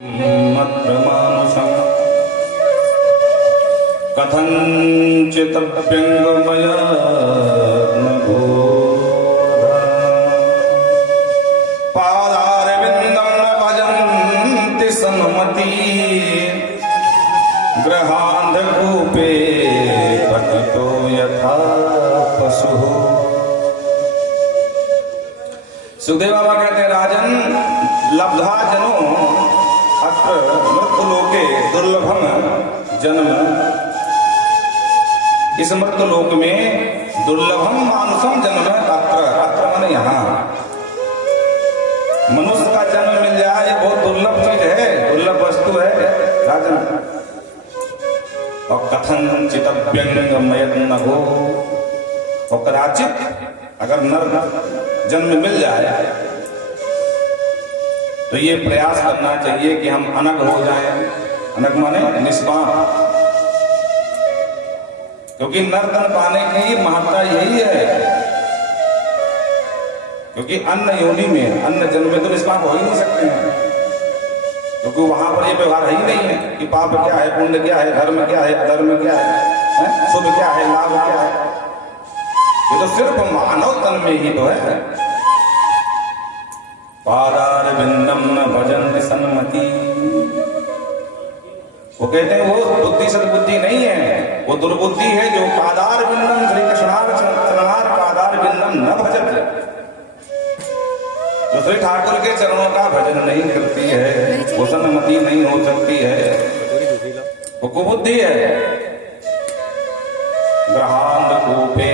मत्प्रमानुषं कथञ्चिदप्यङ्गमया न बोधा पादारविन्दं न भजन्ति सन्मती गृहान्धकूपे पतितो यथा पशुः। सुखदेव बाबा कहते हैं, राजन लब्धा जनो अत्र मृत्युलोके दुर्लभम जन्म। इस मृत्युलोक में दुर्लभम मानुषम जन्म अत्र, अत्र माने यहाँ मनुष्य का जन्म मिल जाए, ये बहुत दुर्लभ चीज है, दुर्लभ वस्तु है राजन। और कथनचित व्यंगमयत न हो, और कदाचित अगर नर जन्म मिल जाए तो ये प्रयास करना चाहिए कि हम अनग हो जाएं। अनग माने निष्पाप, क्योंकि नरतन पाने की महत्ता यही है। क्योंकि अन्न योनि में, अन्न जन्म में तो निष्पाप हो ही नहीं सकते हैं, क्योंकि वहां पर ये व्यवहार ही नहीं है कि पाप क्या है, पुण्य क्या है, धर्म क्या है, अधर्म क्या है, शुभ क्या है, लाभ क्या है। ये तो सिर्फ मानव तन में ही तो है। पादारविंदम न भजन्ति सन्मती, वो कहते हैं वो बुद्धि सद्बुद्धि नहीं है, वो दुर्बुद्धि है जो पादारविंदम श्री कृष्णार पादारविंदम न भजते, जो श्री ठाकुर के चरणों का भजन नहीं करती है, वो सन्मति नहीं हो सकती है, वो कुबुद्धि है। ग्रहान्धकूपे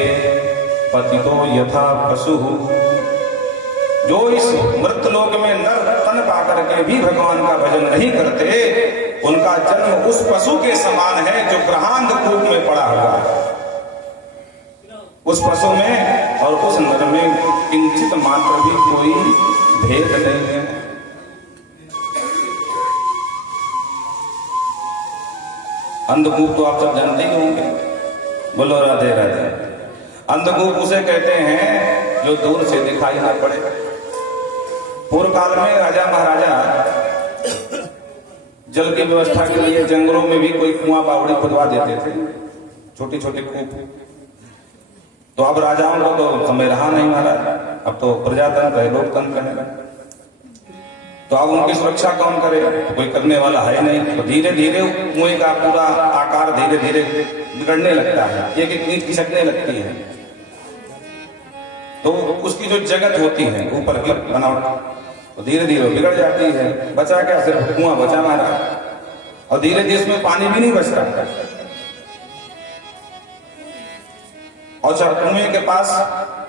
पतितो यथा पशु, जो इस मृतलोक में नर तन पाकर के भी भगवान का भजन नहीं करते, उनका जन्म उस पशु के समान है जो ग्रहांध कूप में पड़ा हुआ है। उस पशु में और उस नर में किंचित मात्र भी कोई भेद नहीं है। अंधकूप तो आप सब जानते ही होंगे, बोलो राधे राधे। अंधकूप उसे कहते हैं जो दूर से दिखाई ना पड़े। पूर्व काल में राजा महाराजा जल की व्यवस्था के लिए जंगलों में भी कोई कुआं बावड़ी खुदवा देते थे, छोटी छोटी कूप। तो अब राजाओं को तो समय रहा नहीं महाराज, अब तो प्रजातंत्र है, लोकतंत्र है, तो अब उनकी सुरक्षा कौन करे, कोई करने वाला है नहीं। तो धीरे धीरे कुएं का पूरा आकार धीरे धीरे बिगड़ने लगता है, एक एक ईंट खिसकने लगती है। तो उसकी जो जगत होती है ऊपर की बनावट, तो धीरे धीरे बिगड़ जाती है। बचा क्या, सिर्फ कुआं बचा हमारा, और धीरे धीरे इसमें पानी भी नहीं बचता। और कुएं के पास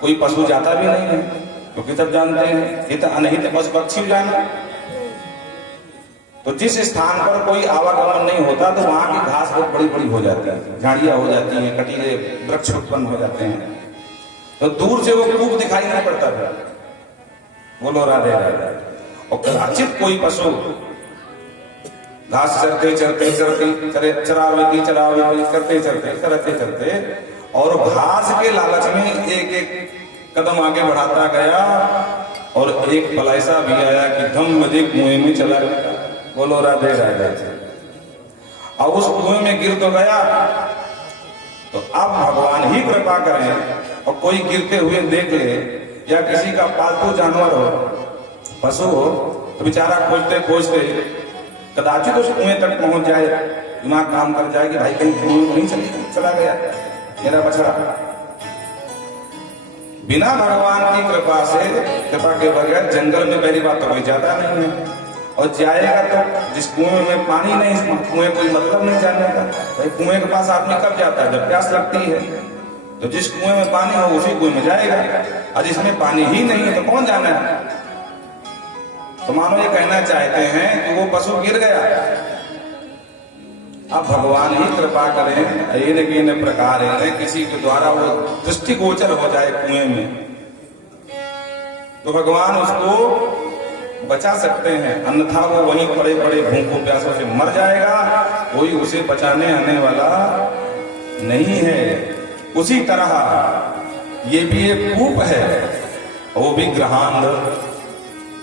कोई पशु जाता भी नहीं है, क्योंकि सब जानते हैं ये तो अनहित पशु पक्षी जाना। तो जिस स्थान पर कोई आवागमन नहीं होता तो वहां की घास बहुत बड़ी बड़ी हो जाती है, झाड़ियां हो जाती हैं, कटीले वृक्ष उत्पन्न हो जाते हैं, तो दूर से वो कूप दिखाई नहीं पड़ता था। बोलो राधे राधे। और कदाचित कोई पशु घास चरते चरते चरते चरावेगी करते चरते और घास के लालच में एक एक कदम आगे बढ़ाता गया, और एक पल ऐसा भी आया कि धम अधिक कुएं में चला गया। बोलो राधे राधे। और उस कुएं में गिर तो गया, तो अब भगवान ही कृपा करें और कोई गिरते हुए देख ले, या किसी का पालतू जानवर हो, पशु हो, तो बेचारा खोजते खोजते कदाचित उस कुएं तक पहुंच जाए, दिमाग काम कर जाए कि भाई कहीं कुएं नहीं चला गया मेरा बछड़ा। बिना भगवान की कृपा के बगैर जंगल में पहली बात तो कोई जाता नहीं है, और जाएगा तो जिस कुएं में पानी नहीं, कुएं कोई मतलब नहीं जाने का। भाई कुएं के पास आदमी कब जाता है, जब प्यास लगती है। तो जिस कुएं में पानी हो उसी कुएं में जाएगा, और जिसमें पानी ही नहीं है तो कौन जाना है। तो मानो ये कहना चाहते हैं कि वो पशु गिर गया, अब भगवान ही कृपा करें, इन प्रकार है किसी के द्वारा वो दृष्टिगोचर हो जाए कुएं में, तो भगवान उसको बचा सकते हैं। अन्यथा वो वहीं पड़े पड़े भूखों प्यासों से मर जाएगा, कोई उसे बचाने आने वाला नहीं है। उसी तरह ये भी एक कूप है, वो भी ग्रहांध।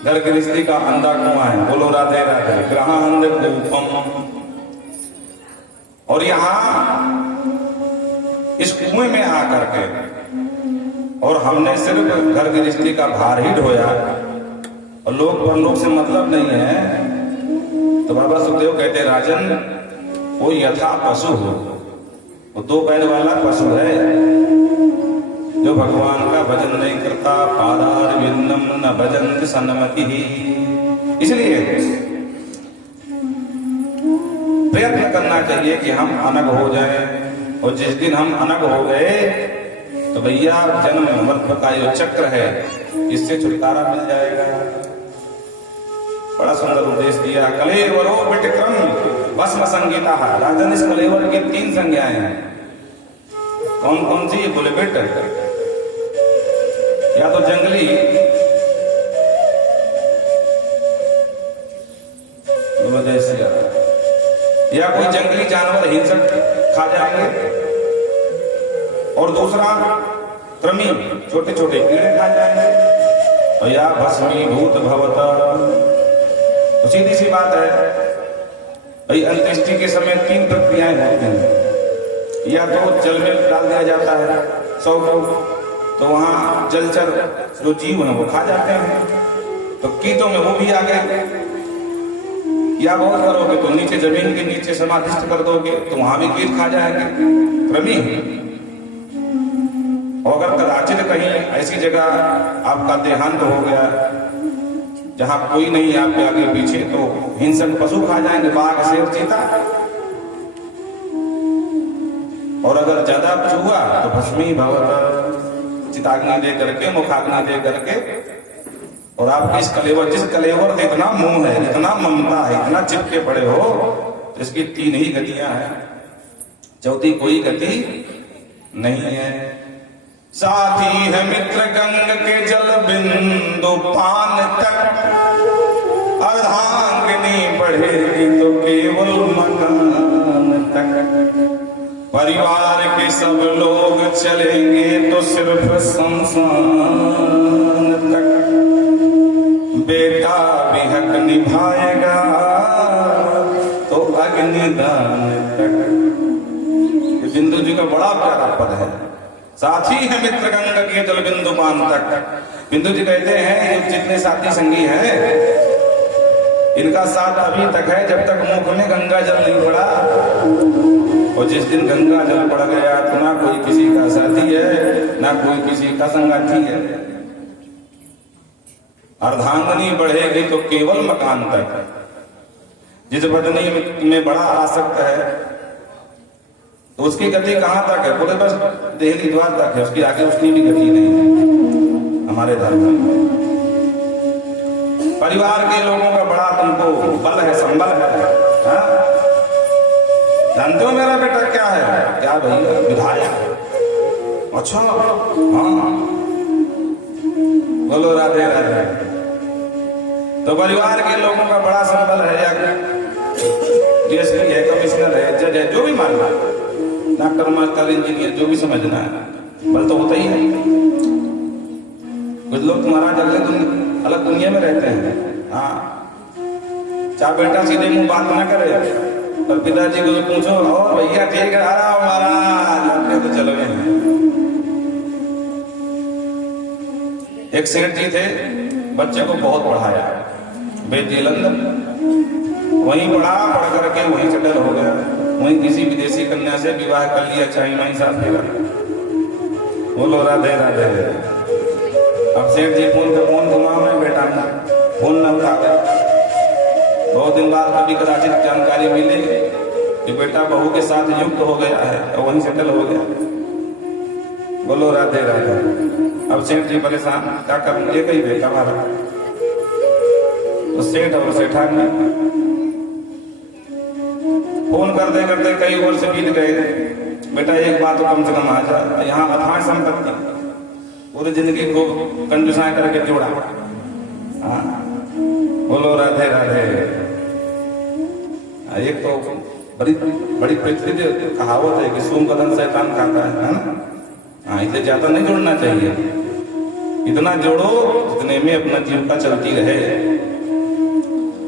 घर गृहस्थी का अंधा कुआं है। बोलो राधे राधे। ग्रहांध कूपम। और यहां इस कुएं में आकर के और हमने सिर्फ घर गृहस्थी का भार ही ढोया और लोग परलोक से मतलब नहीं है। तो बाबा सुखदेव कहते राजन, वो यथा पशु हो, वो दो पैर वाला पशु है जो भगवान का भजन नहीं करता। पादार विन्नम न भजन सन्मति। इसलिए प्रयत्न करना चाहिए कि हम अनग हो जाएं, और जिस दिन हम अनग हो गए तो भैया जन्म मृत्यु का जो चक्र है इससे छुटकारा मिल जाएगा। बड़ा सुंदर उपदेश दिया। कलेवरो विटक्रम भस्म संगीता। राजन, इस कलेवर की 3 संज्ञाएं हैं। कौन कौन सी? बोले बेट, या तो जंगली, या कोई जंगली जानवर हिंसक खा जाएंगे, और दूसरा कृमि, छोटे छोटे कीड़े खा जाएंगे, और या भस्मीभूत भवता। तो सीधी सी बात है भाई, अंत्येष्टि के समय 3 प्रक्रियाएं होती हैं। या तो जल में डाल दिया जाता है 100 को, तो वहां जलचर जो जीव है वो खा जाते हैं। तो कीटों में वो भी आ गए। या बहुत करोगे तो नीचे जमीन के नीचे समाधिस्थ कर दोगे तो वहां भी कीट खा जाएंगे, कृमि। और अगर कदाचित कहीं ऐसी जगह आपका देहांत हो गया जहां कोई नहीं आपके आगे पीछे, तो हिंसक पशु खा जाएंगे, बाघ, शेर, चीता। और अगर ज्यादा कुछ हुआ तो भस्मी भवत, चिताग्नि दे करके, मुखाग्नि दे करके। और आपके इस कलेवर, जिस कलेवर से इतना मोह है, इतना ममता है, इतना चिपके पड़े हो, तो इसकी 3 ही गतियां हैं, चौथी कोई गति नहीं है। साथी है मित्र गंग के जल बिंदु पान तक, अर्धांगिनी बढ़ेगी तो केवल मकान तक। परिवार के सब लोग चलेंगे तो सिर्फ शमशान तक। बेटा भी हक निभाएगा तो अग्निदान तक। बिंदु जी का बड़ा प्यारा पद है। साथी है मित्र गंगा के जल बिंदु पान तक। बिंदु जी कहते हैं जितने साथी संगी हैं इनका साथ अभी तक है जब तक मुख में गंगा जल नहीं पड़ा, और जिस दिन गंगा जल पड़ गया तो ना कोई किसी का साथी है ना कोई किसी का संगाती है। अर्धांगनी बढ़ेगी तो केवल मकान तक। जिस पत्नी में बड़ा आसक्त है तो उसकी गति कहां तक है? बोले बस देहली द्वार तक है, उसकी आगे उसकी भी गति नहीं है हमारे धर्म में। परिवार के लोगों का बड़ा तुमको बल है, संबल है। जानते हो मेरा बेटा क्या है? क्या भैया? विधायक। अच्छा, हाँ, बोलो राधे राधे। तो परिवार के लोगों का बड़ा संबल है, या डीएसपी है, कमिश्नर है, जज है, जो भी मानना, डॉक्टर, मास्टर, इंजीनियर, जो भी समझना है, बल तो होता ही है। कुछ लोग तुम्हारा अलग दुनिया में रहते हैं। हाँ, चाहे बेटा सीधे मुंह बात ना करे, पर पिताजी को पूछो, और भैया ठीक है, हमारा तो चलो गए। एक सेठ जी थे, बच्चे को बहुत पढ़ाया, बेटी लंदन, वहीं पढ़ा, पढ़ करके वहीं सेटल हो गया, वहीं किसी विदेशी कन्या से विवाह कर लिया, 6 महीने साथ फेरा। बोलो राधे राधे। अब सेठ जी फोन पे फोन घुमा में, बेटा फोन न उठा गया। बहुत दिन बाद कभी कदाचित जानकारी मिली कि बेटा बहू के साथ युक्त हो गया है और वहीं सेटल हो गया। बोलो राधे राधे। अब सेठ जी परेशान, क्या कर, एक ही बेटा हमारा। तो सेठ और सेठानी फोन करते कई वर्ष बीत गए। बेटा एक बात तो कम से कम आ जा, यहाँ अथाह संपत्ति, पूरी जिंदगी को कंजूसाई करके जोड़ा। हाँ, बोलो राधे राधे। एक तो बड़ी बड़ी प्रचलित कहावत है कि सोम कदम शैतान खाता है ना। हाँ, इसे ज्यादा नहीं जोड़ना चाहिए। इतना जोड़ो जितने में अपना जीविका चलती रहे।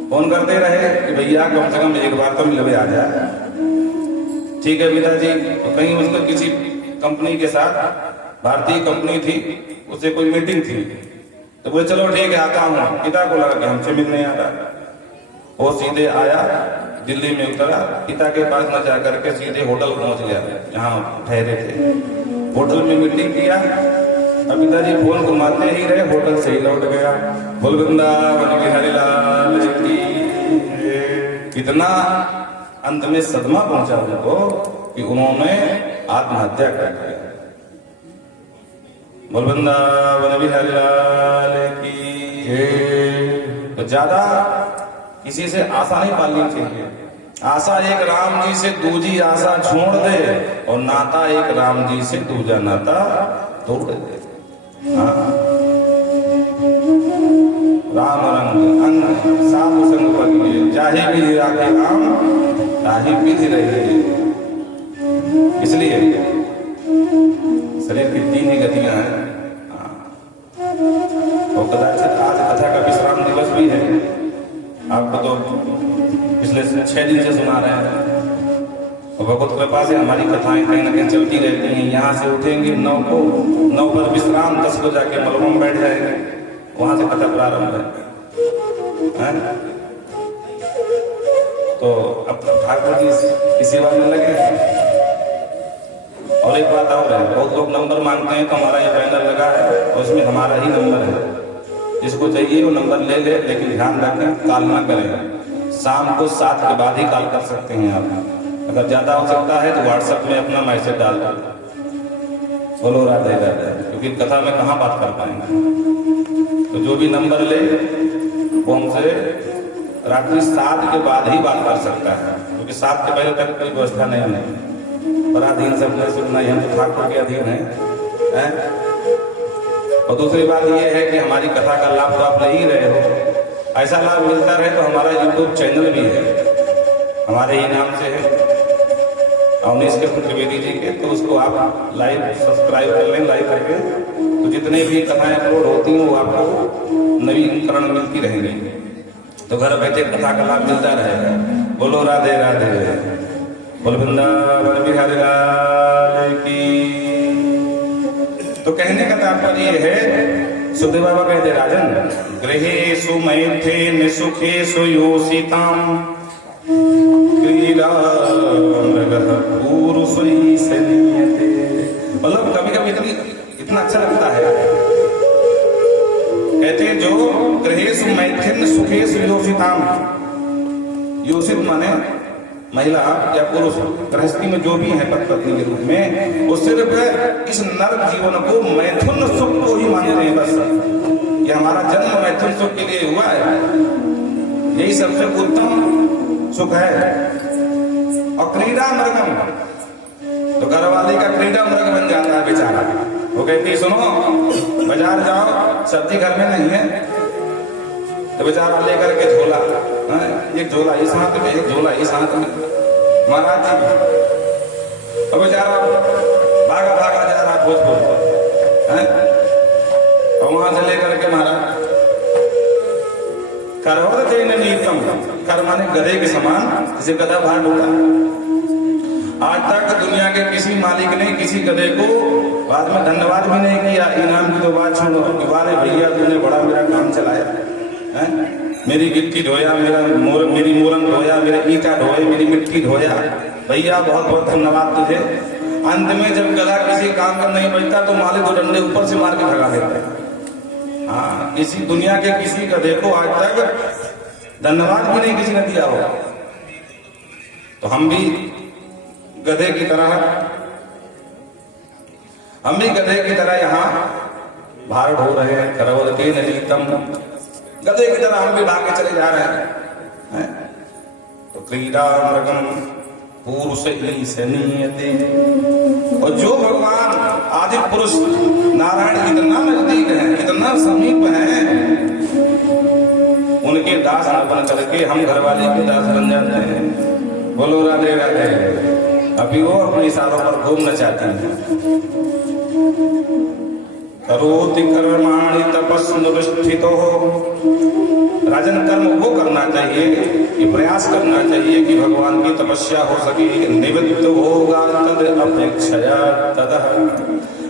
फोन करते रहे कि भैया कम से कम एक बार तो मिलवे आ जाए। ठीक है पिताजी, तो कहीं उसको किसी कंपनी के साथ, भारतीय कंपनी थी, उससे कोई मीटिंग थी, तो बोले चलो ठीक है आता हूँ। पिता को लगा कि हमसे मिलने आ रहा, वो सीधे आया, दिल्ली में उतरा, पिता के पास न जा करके सीधे होटल पहुंच गया जहाँ ठहरे थे। होटल में मीटिंग किया, अब पिताजी फोन घुमाते ही रहे, होटल से ही लौट गया। बोल वृंदावन बिहारी लाल की। इतना अंत में सदमा पहुंचा उनको कि उन्होंने आत्महत्या कर लिया। बोल वृंदावन बिहारी लाल की। तो ज्यादा किसी से आशा नहीं पालनी चाहिए। आशा एक राम जी से दूजी आशा छोड़ दे, और नाता एक राम जी से दूजा नाता तोड़ दे। हाँ। राम रंग अंग साधु संग पगिए, चाहे भी राखे राम ताही विधि रही। इसलिए शरीर की 3 ही गतियां हैं। और कदाचित आज कथा का विश्राम दिवस भी है, आपको तो पिछले 6 दिन से सुना रहे हैं। और भगवत कृपा से हमारी कथाएं कहीं ना कहीं चलती रहती हैं। यहाँ से उठेंगे 9 पर विश्राम, 10 को जाके मलबा में बैठ जाएंगे, वहां से कथा प्रारंभ है। तो अब ठाकुर जी की सेवा में लगे। और एक बात और है, बहुत लोग नंबर मांगते हैं, तो हमारा ये बैनर लगा है और उसमें हमारा ही नंबर है। जिसको चाहिए वो नंबर ले ले, लेकिन ध्यान रखें कॉल ना करें। शाम को 7 के बाद ही कॉल कर सकते हैं आप। अगर ज्यादा हो सकता है तो व्हाट्सएप में अपना मैसेज डाल दो। बोलो राधे राधे, क्योंकि कथा में कहाँ बात कर पाएंगे। तो जो भी नंबर ले वो हमसे रात्रि 7 के बाद ही बात कर सकता है, क्योंकि 7 के पहले तक कोई व्यवस्था नहीं है। पराधीन से अपने सुनना ही, हम तो ठाकुर के अधीन है। और दूसरी बात यह है कि हमारी कथा का लाभ तो आप ले ही रहे हो। ऐसा लाभ मिलता रहे तो हमारा यूट्यूब चैनल भी है, हमारे ही नाम से है, अवनीश के त्रिवेदी जी के। तो उसको आप लाइव सब्सक्राइब कर लें, लाइक करके, तो जितने भी कथाएं अपलोड होती हैं वो आपको नवीनीकरण मिलती रहेंगी। तो घर बैठे कथा का लाभ मिलता रहेगा। बोलो राधे राधे, बोल वृंदावन बिहारी लाल की। तो कहने का तात्पर्य है, सुखदेव बाबा कहते राजन, गृहेषु मैथेन सुखेषु योषिताम् क्रीडा मृगः पूरुषैः सनीयते। मतलब कभी कभी इतना अच्छा लगता है। कहते जो गृहेषु मैथेन सुखेषु योषिताम्, योषित माने महिला या पुरुष, गृहस्थी में जो भी है पत्नी के रूप में, वो सिर्फ इस नरक जीवन को मैथुन सुख को ही मानते हैं। बस ये हमारा जन्म मैथुन सुख के लिए हुआ है, यही सबसे उत्तम सुख है। और क्रीड़ा मृगम, तो घरवाली का क्रीड़ा मृग बन जाता है बेचारा। वो कहती सुनो बाजार जाओ, सब्जी घर में नहीं है, तो बेचारा लेकर के झोला, एक झोला इस हाथ में, एक झोला इस हाथ में, महाराज जी। और बेचारा भागा भागा जा रहा भोजपुर, और वहां से लेकर के महाराज करवत नीतम, कर माने गधे के समान, जिसे गधा बाहर ढूंढा। आज तक दुनिया के किसी मालिक ने किसी गधे को बाद में धन्यवाद भी नहीं किया। इनाम की तो बात छोड़ो, वाले भैया तूने बड़ा मेरा काम चलाया है, मेरी गिट्टी ढोया, मेरी मोरन ढोया, मेरे ईटा ढोए, मेरी मिट्टी ढोया, भैया बहुत बहुत धन्यवाद तुझे। अंत में जब गधा किसी काम का नहीं बचता तो मालिक दो डंडे ऊपर से मार के भगा देता है। हाँ, किसी दुनिया के किसी गधे को आज तक धन्यवाद भी नहीं किसी ने दिया होगा। तो हम भी गधे की तरह यहाँ भार ढो रहे हैं। करवते नीतम, गधे की तरह हम भी भाग के चले जा रहे हैं। तो क्रीड़ा मृगम पूरुषैः सनीयते। और जो भगवान आदि पुरुष नारायण इतना नजदीक है, इतना समीप है, उनके दास बन करके हम घरवाले के दास बन जाते हैं। बोलो राधे राधे। अभी वो अपने इशारों पर घूमना चाहते हैं। करोति कर्माणि तपस्नुष्ठितो। राजन कर्म वो करना चाहिए, ये प्रयास करना चाहिए कि भगवान की तपस्या हो सके। निवृत्त होगा तद अपेक्षया ततः।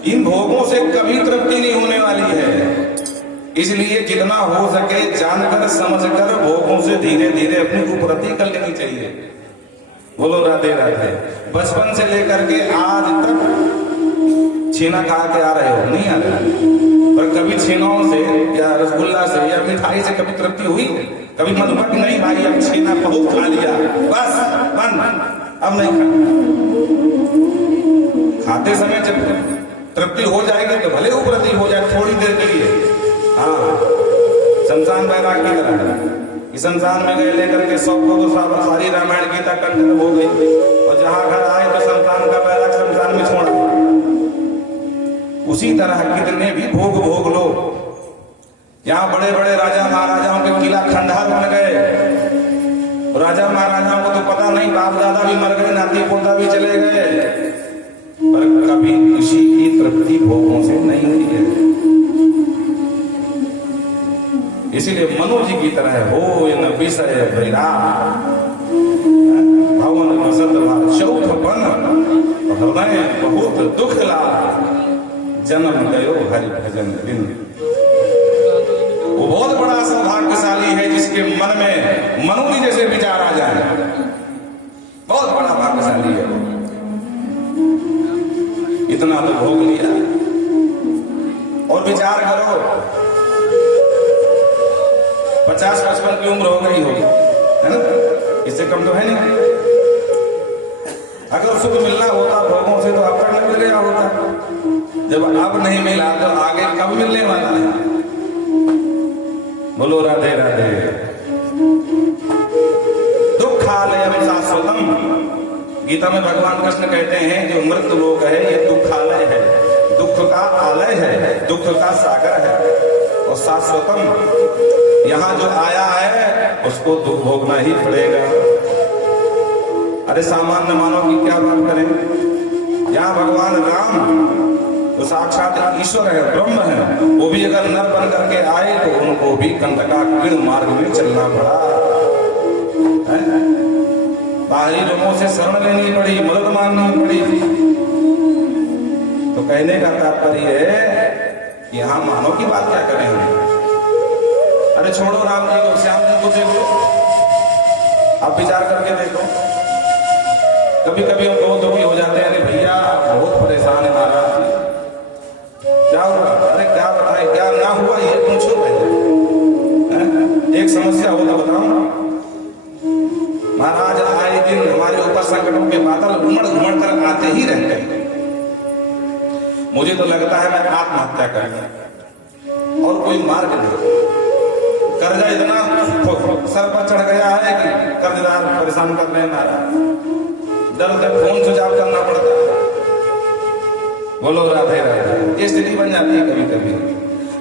इन भोगों से कभी तृप्ति नहीं होने वाली है, इसलिए जितना हो सके जानकर समझकर भोगों से धीरे धीरे अपनी उपरति कर लेनी चाहिए। बोलो राधे राधे। बचपन से लेकर के आज तक छीना खा के आ रहे हो, नहीं आ रहे, पर कभी छीनों से या रसगुल्ला से या मिठाई से कभी तृप्ति हुई? कभी मधुमक नहीं भाई अब छीना बहुत खा लिया, बस बंद, अब नहीं खाते समय जब तृप्ति हो जाएगी तो भले उपरति हो जाए थोड़ी देर के लिए। हाँ, शमशान बैराग की तरह इस शमशान में गए लेकर के 100 को सारी रामायण गीता कंठ हो गई, और जहां घर आए तो शमशान का बैराग शमशान में छोड़ा। उसी तरह कितने भी भोग भोग लो। यहाँ बड़े बड़े राजा महाराजाओं के किला खंडहर बन गए, राजा महाराजाओं को तो पता नहीं, बाप दादा भी मर गए, नाती पोता भी चले गए, पर कभी किसी की तृप्ति भोगों से नहीं हुई है। इसीलिए मनु जी की तरह हो न विषय भैरा भवन वसत चौथपन हृदय बहुत दुख ला जन्म गयो हरि भजन दिन। वो बहुत बड़ा सौभाग्यशाली है जिसके मन में मनु जी जैसे विचार आ जाए, बहुत बड़ा भाग्यशाली है। इतना तो भोग लिया, और विचार करो 50-55 की उम्र हो गई होगी, है ना, इससे कम तो है नहीं। अगर सुख मिलना होता भोगों से तो अब तक मिल गया होता, जब अब नहीं मिला तो आगे कब मिलने वाला है? बोलो राधे राधे। दुखालयम शाश्वतम। गीता में भगवान कृष्ण कहते हैं जो मृत्यु लोक है ये दुखालय है, दुख का आलय है, दुख का सागर है, और शाश्वतम यहाँ जो आया है उसको दुख भोगना ही पड़ेगा। अरे सामान्य मानव की क्या बात करें, यहाँ भगवान राम तो साक्षात ईश्वर है, ब्रह्म है, वो भी अगर नर बन करके आए तो उनको भी कंटकाकीर्ण मार्ग में चलना पड़ा है? बाहरी लोगों से शरण लेनी पड़ी, मदद मांगनी पड़ी। तो कहने का तात्पर्य है कि यहाँ मानव की बात क्या करें हम? अरे छोड़ो राम जी को, श्याम जी को देखो, आप विचार करके देखो। कभी कभी हम बहुत दुखी हो जाते हैं, अरे भैया बहुत परेशान है महाराज जी, क्या हुआ? अरे क्या बताएं, क्या ना हुआ ये पूछो पहले। एक समस्या हो तो बताओ। महाराज आए दिन हमारे ऊपर संकटों के बादल उमड़ घुमड़ कर आते ही रहते हैं। मुझे तो लगता है मैं आत्महत्या करूं, और कोई मार्ग नहीं। कर्जा इतना सर पर चढ़ गया है कि कर्जदार परेशान कर रहे हैं महाराज, डर से फोन स्विच ऑफ करना पड़ता है। बोलो राधे राधे। ये स्थिति बन जाती है कभी कभी।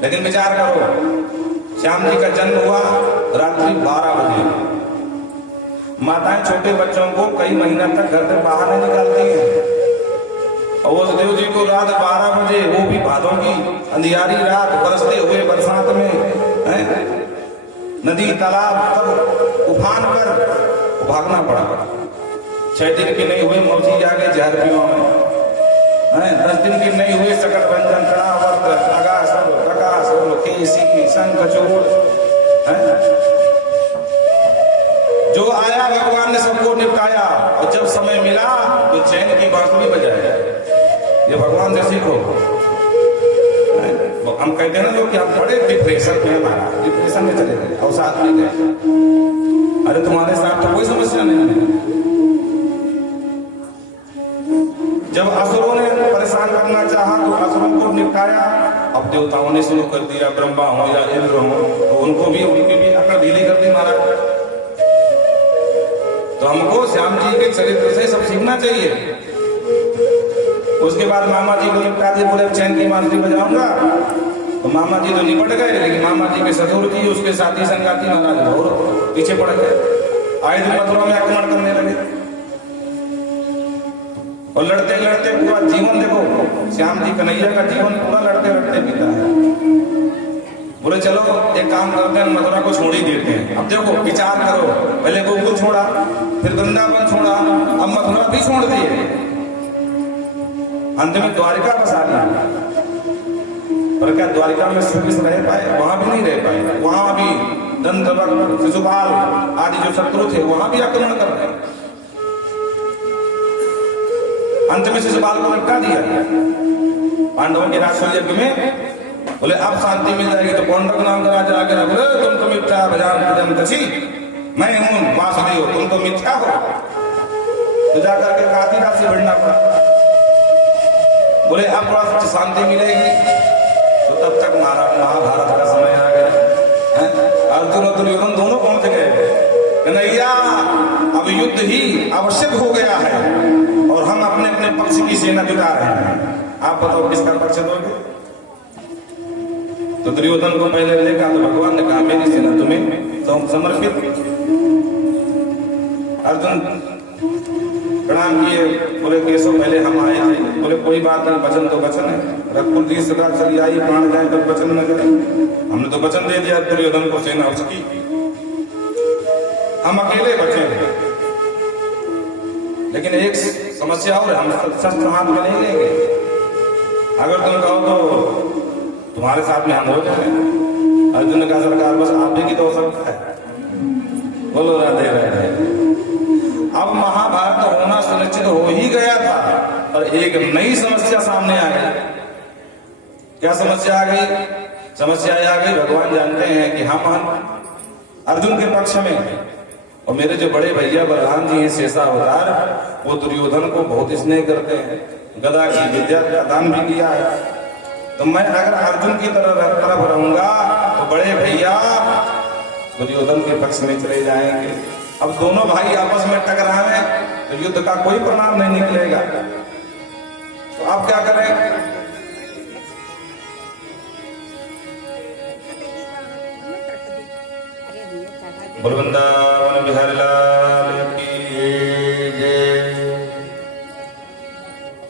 लेकिन विचार करो, श्याम जी का जन्म हुआ रात्रि 12 बजे। माताएं छोटे बच्चों को कई महीना तक घर से बाहर नहीं निकालती हैं, और वो देव जी को रात 12 बजे, वो भी भादों की अंधियारी रात, बरसते हुए बरसात में, नदी तालाब तब उफान पर भागना पड़ा। 6 दिन की नहीं हुए मौसी जाके जहर पियो में, 10 दिन की नहीं हुए सकट भंजन कड़ा वर्त आकाश प्रकाश केसी की संग जो आया भगवान ने सबको निपटाया, और जब समय मिला तो चैन की बांसुरी बजाया। ये भगवान से सीखो। हम कहते हैं ना लोग कि हम बड़े डिप्रेशन में, हमारा डिप्रेशन में चले गए और साथ में गए। अरे तुम्हारे साथ तो कोई समस्या नहीं है। जब असुरों ने परेशान करना चाहा तो असुरों को निपटाया, अब देवताओं ने शुरू कर दिया, ब्रह्मा हो या इंद्र हो, तो उनको भी उनकी भी अकड़ ढीली कर दी महाराज। तो हमको श्याम जी के चरित्र से सब सीखना चाहिए। उसके बाद मामा जी को निपटा दिए, बोले चैन की बांसुरी बजाऊंगा, तो मामा जी तो निपट गए, लेकिन मामा जी के ससुर जी उसके साथी संगाती महाराज और पीछे पड़ गए, आए दिन मथुरा में आक्रमण करने लगे। और लड़ते लड़ते पूरा जीवन देखो, श्याम जी कन्हैया का जीवन पूरा लड़ते लड़ते बीता है। बोले चलो एक काम करते हैं, मथुरा को छोड़ ही देते हैं। अब देखो विचार करो, पहले गोकुल छोड़ा, फिर वृंदावन छोड़ा, अब मथुरा भी छोड़ दिए, अंत में द्वारिका बसा दिया। पर क्या द्वारिका में सुख रह पाए? वहां भी नहीं रह पाए। वहां भी दंतवक्र, शिशुपाल आदि जो शत्रु थे वहां भी आक्रमण कर रहे। अंत में शिशुपाल को निपटा दिया पांडवों के राजसूय यज्ञ में। बोले अब शांति मिल जाएगी। तो पौंड्रक नाम का राजा आगे बोले तुम तो मिथ्या भजान तची, मैं हूं वासुदेव, तुम तो मिथ्या हो। तो जाकर के काशीराज से भिड़ना पड़ा। बोले अब थोड़ा शांति मिलेगी। तो तब तक महाभारत का समय आ गया। अर्जुन और दुर्योधन दोनों पहुंच गए। कन्हैया अब युद्ध ही आवश्यक हो गया है और हम अपने अपने पक्ष की सेना जुटा रहे हैं। आप बताओ किसका पक्ष दोगे? तो दुर्योधन को पहले देखा तो भगवान ने कहा मेरी सेना तुम्हें समर्पित। अर्जुन प्रणाम किए। बोले केशव पहले हम आए थे। बोले कोई बात नहीं, वचन तो वचन है। रघुकुल जी सदा चली आई, प्राण जाए तो वचन न जाए। हमने तो वचन दे दिया दुर्योधन को सेना उसकी, हम अकेले बचे थे। लेकिन एक समस्या और, हम शस्त्र हाथ में नहीं लेंगे। अगर तुम कहो तो तुम्हारे साथ में हम हो जाए। अर्जुन ने कहा सरकार बस आप ही की तो हो सकता है। बोलो राधे राधे। अब महाभारत होना सुनिश्चित हो ही गया था और एक नई समस्या सामने आ गई। क्या समस्या आ गई? समस्या आ गई, भगवान जानते हैं कि हम अर्जुन के पक्ष में, और मेरे जो बड़े भैया बलराम जी हैं शेषा अवतार, वो दुर्योधन को बहुत स्नेह करते हैं, गदा की विद्या का दान भी किया है। तो मैं अगर अर्जुन की तरफ रहूंगा तो बड़े भैया दुर्योधन के पक्ष में चले जाएंगे। अब दोनों भाई आपस में टकराए तो युद्ध का कोई परिणाम नहीं निकलेगा। तो आप क्या करें? वृंदावन बिहारी लाल की जय।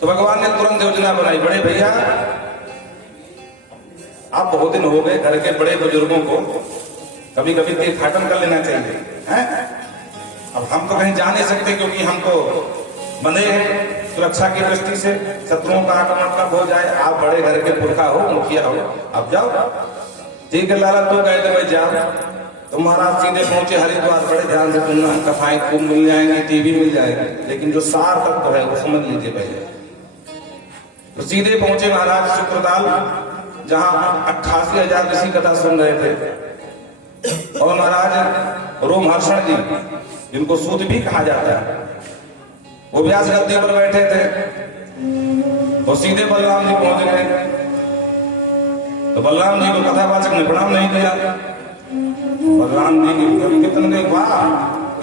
तो भगवान ने तुरंत योजना बनाई, बड़े भैया आप बहुत दिन हो गए, घर के बड़े बुजुर्गों को कभी कभी तीर्थाटन कर लेना चाहिए, हैं? अब हम तो कहीं जा नहीं सकते क्योंकि हम तो बंधे हैं सुरक्षा की दृष्टि से, शत्रुओं का आक्रमण कब हो जाए। आप बड़े घर के पुरखा हो, मुखिया हो, आप जाओ। ठीक है लाला, तो गए तो भाई जाओ। तो महाराज सीधे पहुंचे हरिद्वार। बड़े ध्यान से सुनना, कथाएं खूब मिल जाएंगी, टीवी मिल जाएगी, लेकिन जो सार तत्व है वो समझ लीजिए पहले। तो सीधे पहुंचे महाराज शुक्रताल, जहां 88,000 ऋषि कथा सुन रहे थे। और महाराज रोमहर्षण जी, जिनको सूत भी कहा जाता है, वो व्यास गद्दी पर बैठे थे। तो सीधे बलराम जी पहुंच गए। तो बलराम जी को कथावाचक ने प्रणाम नहीं किया। बलराम जी की कितने वाह,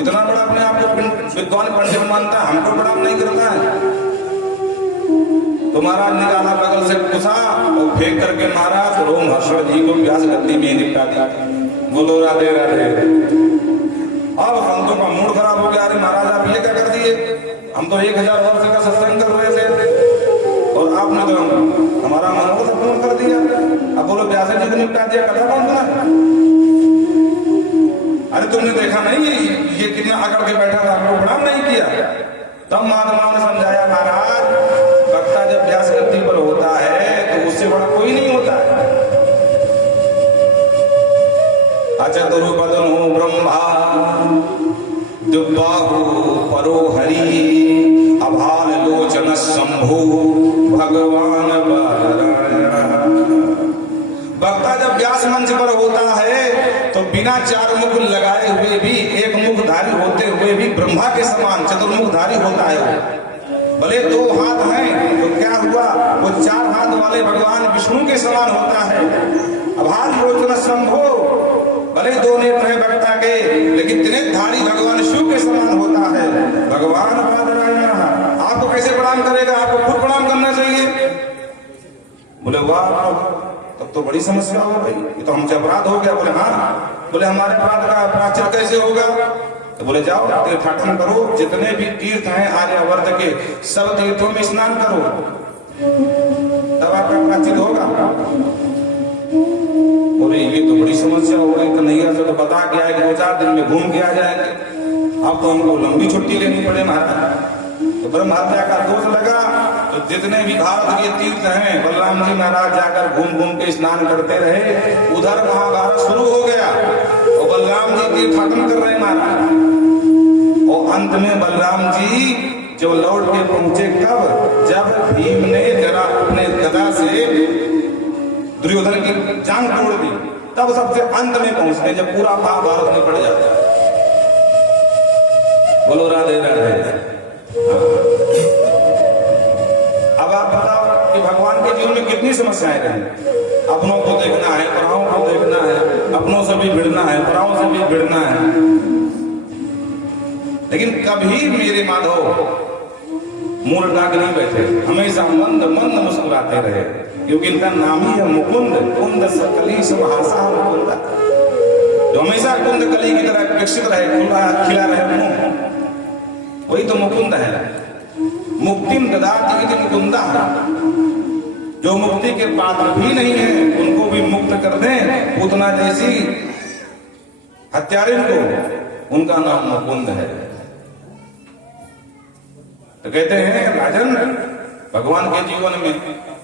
इतना बड़ा अपने आप को विद्वान पंडित मानता है, हमको प्रणाम नहीं करता है। तो महाराज निकाला बगल से कुसा और फेंक करके महाराज रोमहर्षण जी को व्यास गद्दी में निपटा दिया। बोलो राधे राधे। अब संतों का मूड खराब हो गया, अरे महाराज आप ये क्या कर दिए? हम तो 1000 वर्ष का सत्संग कर रहे थे और आपने तो हमारा मनोरथ पूर्ण कर दिया। अब बोलो व्यास जी को निपटा दिया, कथा कौन सुना? अरे तुमने देखा नहीं ये कितना अकड़ के बैठा था, आपको प्रणाम नहीं किया। तब महात्माओं ने समझाया, महाराज वक्ता जब व्यास गद्दी पर होता है तो उससे बड़ा कोई नहीं होता है। अचतुर्वदनो ब्रह्मा दुर्बाहु परो हरि अभाल लोचन शंभु भगवान बालरायण। वक्ता जब व्यास मंच पर होता है तो बिना 4 मुख लगाए हुए भी, एक मुखधारी होते हुए भी ब्रह्मा के समान चतुर्मुखधारी होता है वो। भले 2 हाथ हैं तो क्या हुआ, वो 4 हाथ वाले भगवान विष्णु के समान होता है। अभाल लोचन शंभो, भले 2 नेत्र है वक्ता के, लेकिन त्रिनेत्रधारी भगवान शिव के समान होता है। भगवान बादरायण। आपको कैसे प्रणाम करेगा? आपको खुद प्रणाम करना चाहिए। बोले वाह, तब तो बड़ी समस्या हो गई, ये तो हमसे अपराध हो गया। बोले हाँ। बोले हमारे अपराध का प्रायश्चित कैसे होगा? तो बोले जाओ तीर्थाटन करो, जितने भी तीर्थ हैं आर्यावर्त के सब तीर्थों में स्नान करो, तब आपका प्राचित होगा। बोले ये तो बड़ी समस्या हो गई, कन्हैया से तो बता के आए कि 2-4 दिन में घूम के आ जाएंगे, अब तो हमको लंबी छुट्टी लेनी पड़े महाराज। तो ब्रह्म हत्या का दोष लगा, तो जितने भी भारत के तीर्थ हैं बलराम जी महाराज जाकर घूम घूम के स्नान करते रहे, उधर महाभारत शुरू हो गया और बलराम जी तीर्थाटन कर रहे महाराज। और अंत में बलराम जी जो लौट के पहुंचे कब, जब भीम ने जरा अपने गदा से दुर्योधन की जांग तोड़ दी, तब सबसे अंत में पहुंचते जब पूरा महाभारत में पड़ जाता। बोलो राधे राधे। अब आप बताओ कि भगवान के जीवन में कितनी समस्याएं रही, अपनों को देखना है, पराओं को देखना है, अपनों से भी भिड़ना है, पराओं से भी भिड़ना है, लेकिन कभी मेरे माधव मूल डाक नहीं बैठे, हमेशा मंद मंद मुस्कुराते रहे, क्योंकि इनका नाम ही है मुकुंद। कुंद सकली सुहासा मुकुंद, जो हमेशा कुंद कली की तरह विकसित रहे, खिला रहे मुंह, वही तो मुकुंद है। मुक्तिम ददाति इति मुकुंदा, जो मुक्ति के पात्र भी नहीं है उनको भी मुक्त कर दें, पूतना जैसी हत्यारिन को, उनका नाम मुकुंद है। तो कहते हैं राजन भगवान के जीवन में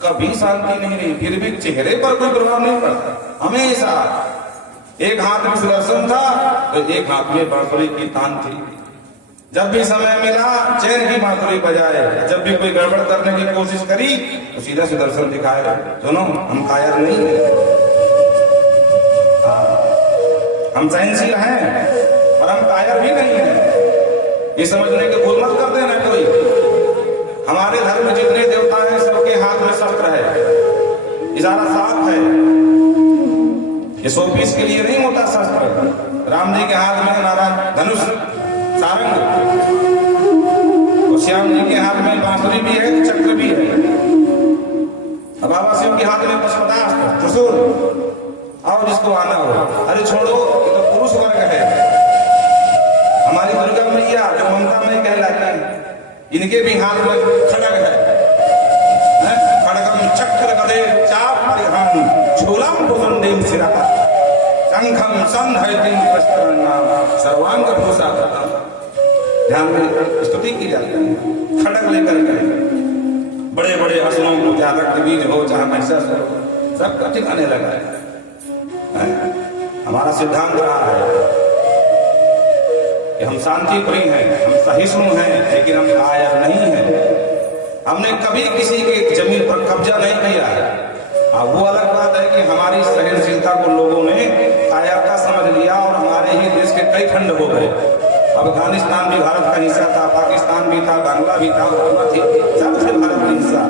कभी शांति नहीं रही, फिर भी चेहरे पर कोई प्रभाव नहीं पड़ता, हमेशा एक हाथ में सुदर्शन था तो एक हाथ में बांसुरी की तान थी। जब भी समय मिला चैन की बांसुरी बजाए, जब भी कोई गड़बड़ करने की कोशिश करी तो सीधा सुदर्शन दिखाए, सुनो हम कायर नहीं है, हम सहनशील हैं और हम कायर भी नहीं है। ये समझने की भूल मत कर देना कोई। हमारे धर्म में जितने देवता हैं सबके हाथ में शस्त्र है, इशारा साफ है, ये 100 पीस के लिए नहीं होता शस्त्र। राम जी के हाथ में हमारा धनुष सारंग, और श्याम जी के हाथ में बांसुरी भी है, चक्र भी है, अब बाबा शिव के हाथ में पशुपतास्त्र त्रिशूल, आओ जिसको आना हो। अरे छोड़ो ये तो पुरुष वर्ग है, हमारी दुर्गा मैया जो ममता में कहलाती है, इनके भी हाथ में खड़ग है, खड़गम चक्र गदे चाप परिहम झूलम भुजंडीम सिरा शंखम संधयतिम प्रस्तरणाम सर्वांग भूषा। ध्यान में स्तुति की जाती है, खड़ग लेकर के बड़े बड़े असुरों को, चाहे रक्त बीज हो चाहे महिषासुर हो, सबका ठिकाने लगा है। हमारा सिद्धांत रहा है कि हम शांति प्रिय हैं, हम सहिष्णु हैं, लेकिन हम कायर नहीं हैं। हमने कभी किसी की जमीन पर कब्जा नहीं किया है। वो अलग बात है कि हमारी सहनशीलता को लोगों ने कायरता समझ लिया और हमारे ही देश के कई खंड हो गए। अफगानिस्तान भी भारत का हिस्सा था, पाकिस्तान भी था, बांग्ला भी था, बर्मा थी, सब थे भारत का हिस्सा,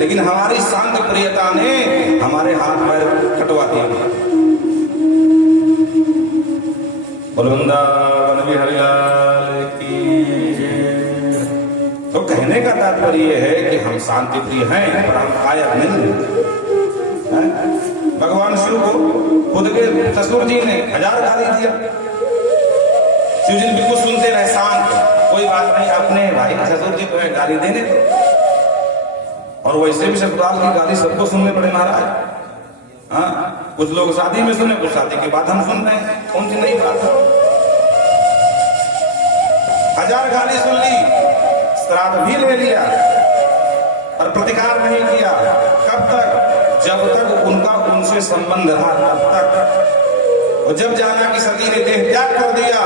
लेकिन हमारी शांत प्रियता ने हमारे हाथ पैर कटवा दिए। वृंदावन बिहारी लाल की जय। तो कहने का तात्पर्य है कि हम शांति प्रिय हैं पर हम कायर नहीं हैं। भगवान शिव को खुद के ससुर जी ने 1000 गाली दिया, शिव जी बिल्कुल सुनते रहे, शांत, कोई बात नहीं, अपने भाई ससुर जी तुम्हें गाली देने दो। और वैसे भी ससुराल की गाली सबको सुनने पड़े महाराज। हाँ, कुछ लोग शादी में सुने, कुछ शादी के बाद हम सुन रहे हैं, कौन सी नई बात है। 1000 गाली सुन ली, श्राप भी ले लिया, पर प्रतिकार नहीं किया। कब तक? जब तक उनका उनसे संबंध रहा, तब तक। और जब जाना कि सती ने देह त्याग कर दिया,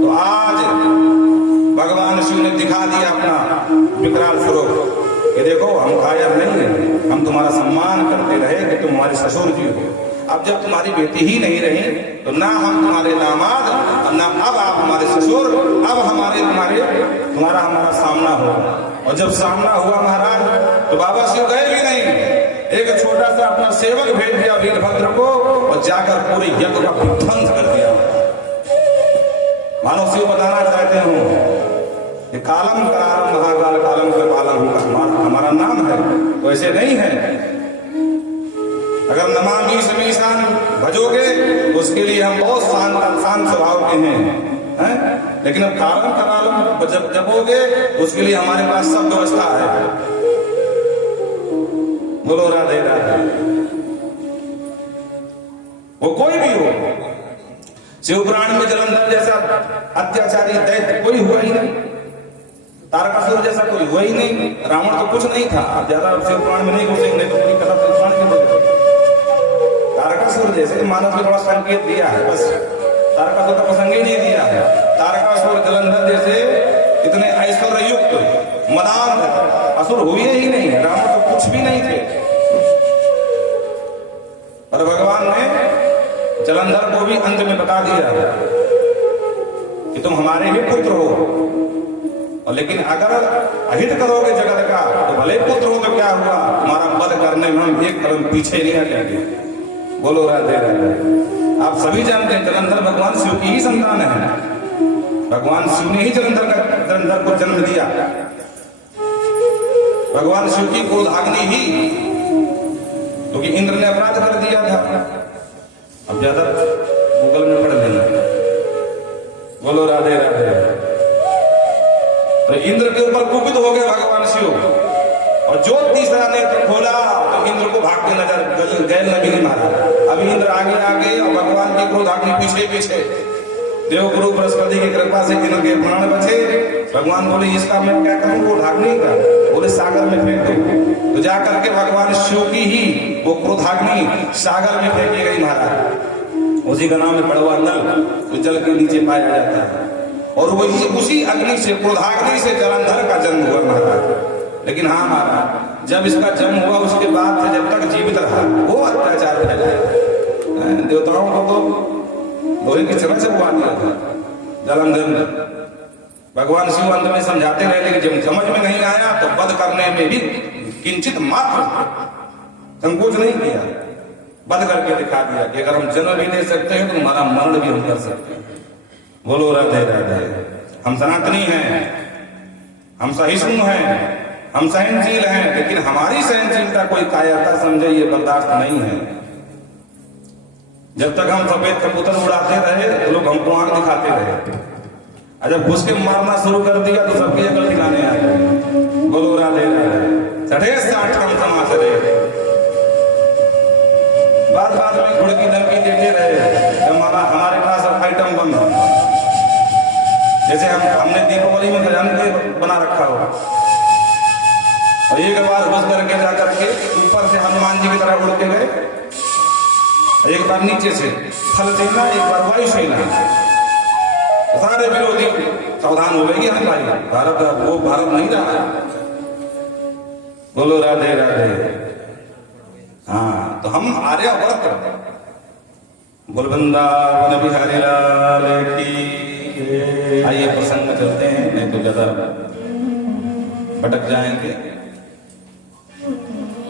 तो आज भगवान शिव ने दिखा दिया अपना विकराल स्वरूप कि देखो हम कायर नहीं हैं, हम तुम्हारा सम्मान करते रहे कि तुम हमारे ससुर जी हो। अब जब तुम्हारी बेटी ही नहीं रही तो ना हम तुम्हारे दामाद और ना अब आप हमारे ससुर, अब तुम्हारा हमारा सामना हो। और जब सामना हुआ महाराज तो बाबा शिव गए भी नहीं, एक छोटा सा अपना सेवक भेज दिया वीरभद्र को और जाकर पूरे यज्ञ का विध्वंस कर दिया। मानो शिव बताना चाहते हो कि कालम करालम महाकाल कालम के पालम हमारा नाम है, तो ऐसे नहीं है। अगर नमामि समीशान भजोगे तो उसके लिए हम बहुत शांत स्वभाव के हैं, है, लेकिन अब कारण कराल जब जपोगे उसके लिए हमारे पास सब व्यवस्था है। बोलो राधे राधे। वो कोई भी हो, शिवपुराण में जलंधर जैसा अत्याचारी दैत्य कोई हुआ ही नहीं, तारकासुर जैसा कोई हुआ ही नहीं, रावण तो कुछ नहीं था। अब ज्यादा शिवपुराण में नहीं घुसेंगे तो पूरी कथा शिवपुराण की बोलेंगे। तारकासुर जैसे मानव को थोड़ा संकेत दिया है, बस तारकासुर का प्रसंग ही नहीं दिया है। तारकासुर जलंधर जैसे इतने ऐश्वर्य युक्त मदान असुर हुए ही नहीं, रावण तो कुछ भी नहीं थे। और भगवान ने जलंधर को भी अंत में बता दिया कि तुम हमारे ही पुत्र हो, और लेकिन अगर अहित करोगे जगत का तो भले पुत्र हो तो क्या हुआ, तुम्हारा वध करने में हम एक कदम पीछे नहीं हटेंगे। बोलो राधे राधे। आप सभी जानते हैं जलंधर भगवान शिव की ही संतान है। भगवान शिव ने ही जलंधर को जन्म दिया। भगवान शिव की क्रोधाग्नि ही, क्योंकि इंद्र ने अपराध कर दिया था। अब ज्यादा गूगल में पढ़ लेना। बोलो राधे राधे। तो इंद्र के ऊपर कुपित हो गए भगवान शिव, और जो तीसरा नेत्र खोला तो इंद्र को भागते नजर गैल ने भी नहीं मारा। अभी इंद्र आगे आगे और भगवान की क्रोधाग्नि पीछे पीछे। देवगुरु बृहस्पति की कृपा से इंद्र के प्राण बचे। भगवान बोले इसका मैं क्या करूं, क्रोधाग्नि का, बोले सागर में फेंक दो। तो जाकर के भगवान शिव की ही वो क्रोधाग्नि सागर में फेंकी गई महाराज। उसी का नाम है बड़वा नल, तो जल के नीचे पाया जाता है। और वही उसी अग्नि से, क्रोधाग्नि से जलंधर का जन्म हुआ महाराज। लेकिन हाँ महाराज, जब इसका जन्म हुआ उसके बाद से जब तक जीवित रहा वो अत्याचार फैलाया। देवताओं को तो लोहे की चरण से बुआ दिया था जलंधर ने। भगवान शिव अंत में समझाते रहे, लेकिन जब समझ में नहीं आया तो वध करने में भी किंचित मात्र संकोच नहीं किया, वध करके दिखा दिया कि अगर हम जन्म भी दे सकते हैं तो तुम्हारा मरण भी हम कर सकते हैं। बोलो राधे राधे। हम सनातनी हैं, हम सहिष्णु हैं, हम सहनशील हैं, लेकिन हमारी सहनशीलता कोई कायरता समझे ये बर्दाश्त नहीं है। जब तक हम सफेद कबूतर उड़ाते रहे तो लोग हमको आंख दिखाते रहे, और जब घुस के मारना शुरू कर दिया तो सबकी अकल ठिकाने आ गई। बोलो राधे राधे। चढ़े साठ कम समाचरे, बात बात में घुड़की धमकी देते रहे। हमारे पास आइटम बम, जैसे हमने दीपावली में खजाने बना रखा हो, और एक बार घुस करके जाकर के ऊपर से हनुमान जी की तरह उड़ के गए, एक बार नीचे से थल सेना, एक बार वायु सेना। सारे विरोधी सावधान हो गए कि हम भाई भारत, वो भारत नहीं रहा। बोलो राधे राधे। हाँ, तो हम आर्यवर्त। बोल वृंदावन बिहारी लाल की। आइए प्रसंग में चलते हैं, नहीं तो ज्यादा भटक जाएंगे।